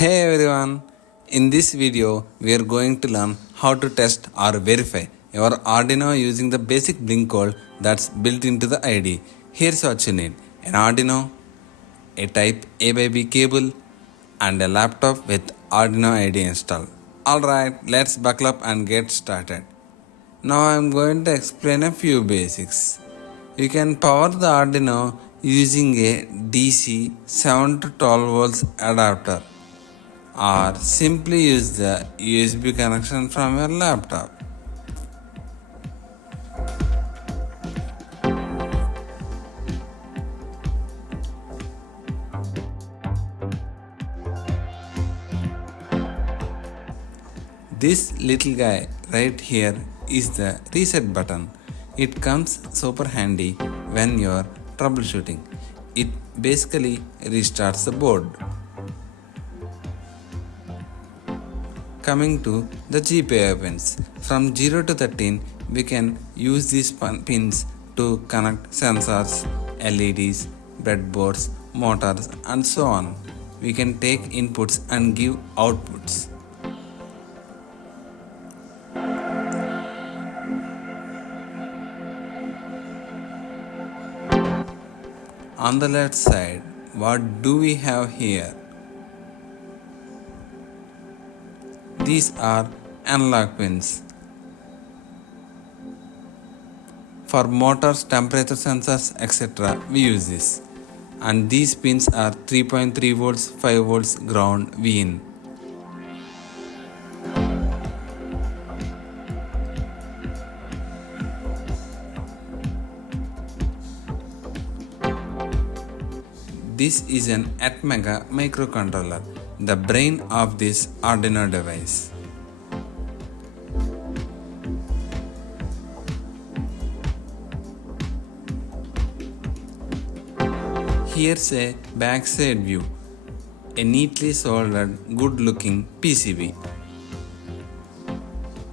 Hey everyone, in this video we are going to learn how to test or verify your Arduino using the basic blink code that's built into the ID. Here's what you need: an Arduino, a type A by B cable, and a laptop with Arduino ID installed. Alright, let's buckle up and get started. Now I'm going to explain a few basics. You can power the Arduino using a DC 7 to 12 volts adapter, or simply use the USB connection from your laptop. This little guy right here is the reset button. It comes super handy when you're troubleshooting. It basically restarts the board. Coming to the GPIO pins, from 0 to 13 we can use these pins to connect sensors, LEDs, breadboards, motors and so on. We can take inputs and give outputs. On the left side, what do we have here? These are analog pins. For motors, temperature sensors, etc., we use this. And these pins are 3.3 volts, 5 volts, ground, VIN. This is an 8 mega microcontroller, the brain of this Arduino device. Here's a backside view, a neatly soldered, good-looking PCB.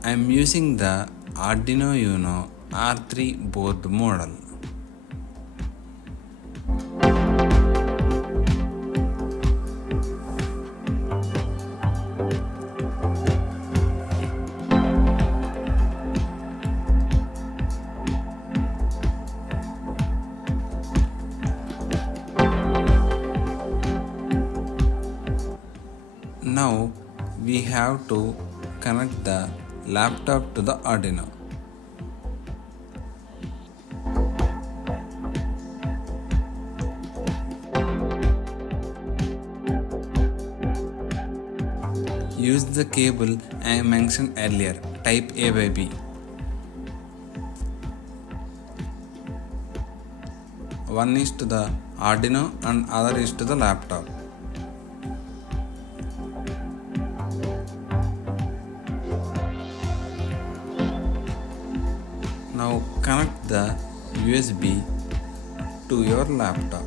I'm using the Arduino Uno R3 board model. Now we have to connect the laptop to the Arduino. Use the cable I mentioned earlier, type A by B. One is to the Arduino and other is to the laptop. Now connect the USB to your laptop.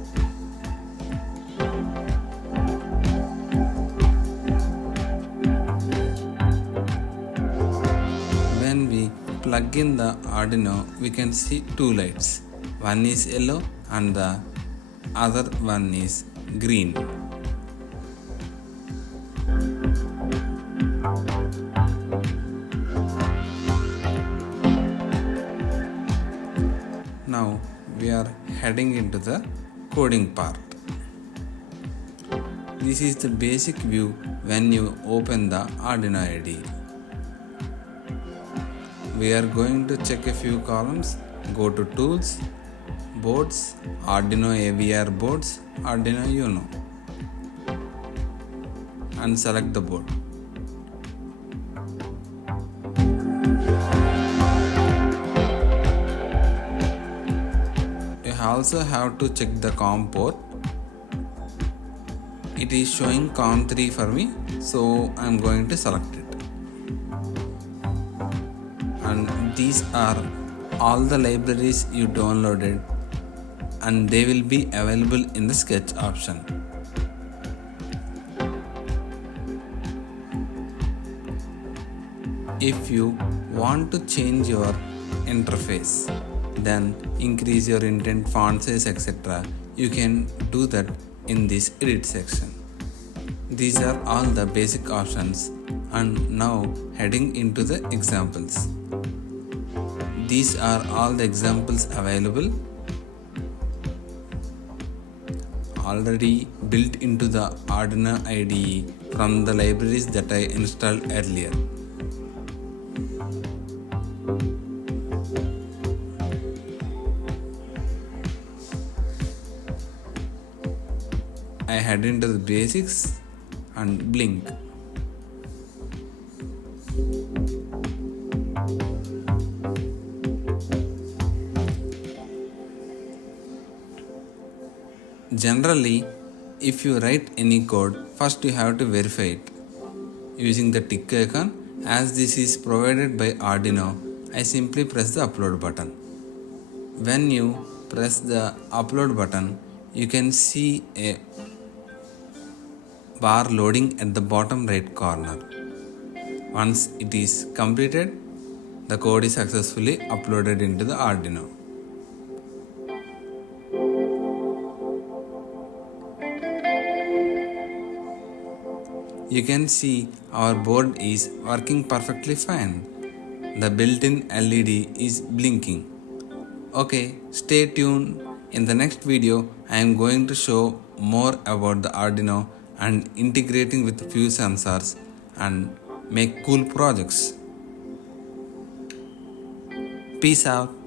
When we plug in the Arduino, we can see two lights. One is yellow and the other one is green. Now we are heading into the coding part. This is the basic view when you open the Arduino IDE. We are going to check a few columns. Go to Tools, Boards, Arduino AVR Boards, Arduino Uno, and select the board. You also have to check the COM port. It is showing COM3 for me, so I'm going to select it. And these are all the libraries you downloaded, and they will be available in the sketch option. If you want to change your interface, then increase your intent, font size, etc., you can do that in this edit section. These are all the basic options, and now heading into the examples. These are all the examples available already built into the Arduino IDE from the libraries that I installed earlier. I head into the basics and blink. Generally, if you write any code, first you have to verify it using the tick icon. As this is provided by Arduino, I simply press the upload button. When you press the upload button, you can see a bar loading at the bottom right corner. Once it is completed, the code is successfully uploaded into the Arduino. You can see our board is working perfectly fine. The built-in LED is blinking. Okay, stay tuned. In the next video, I am going to show more about the Arduino and integrating with few sensors and make cool projects. Peace out.